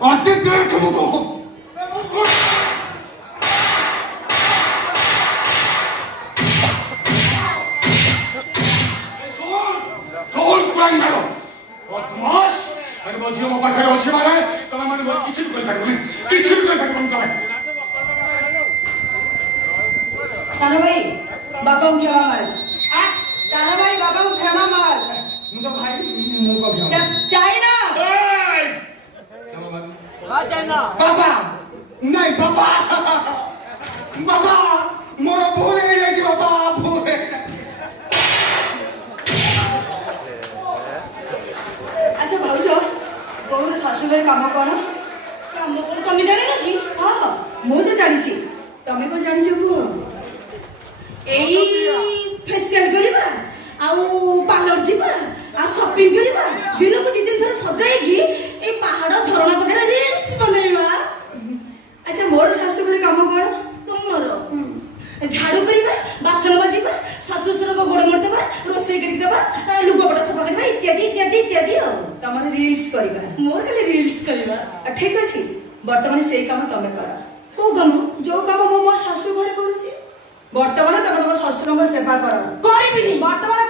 আজকে দেখ মুখো শোন কুরান মারো বদমাস আরে বজিও মো পাখে আছে মানে তুমি মানে কিছু করে পারবে কিছু করে পারবে তুমি सारा भाई बाबा को क्षमा मांग सारा भाई बाबा को क्षमा मांग ମୁଁ ତ ଭାଇ ମୁଁ କ କ୍ଷମା चाहे ना କ୍ଷମା ମାଗ ବାବା ନାଇଁ ବାବା ବାବା ମୋର ଭୁଲ ହେଇଯାଇଛି ବାବା ଭୁଲ अच्छा भाउजो बहुत शाशुघर काम कौन काम कौन तमें जाने ना कि हाँ मु तो जानी तमें कौन जानी कुह एई फेशियल करबा आउ पार्लर जीवा आ शॉपिंग करबा दिन को दी दिन थोड़ा सजाएगी ए पहाड़ झरना पकड़ा रील्स बनैबा अच्छा मोर शाशुघर काम कौन तुमर झाड़ू करबा बासन माजिबा शाशु ससुर को गोड़ मरदेबा रोसई करके देबा लुगापटा सफा करबा इत्यादि इत्यादि इत्यादि तमर रील्स करबा मोर खाली रील्स करबा ठीक अछि वर्तमान सेही काम तमे कर को काम जो काम मो शाशु घर करूची वर्तमान तमे तम ससुरक सेवा कर करबिनी वर्तमान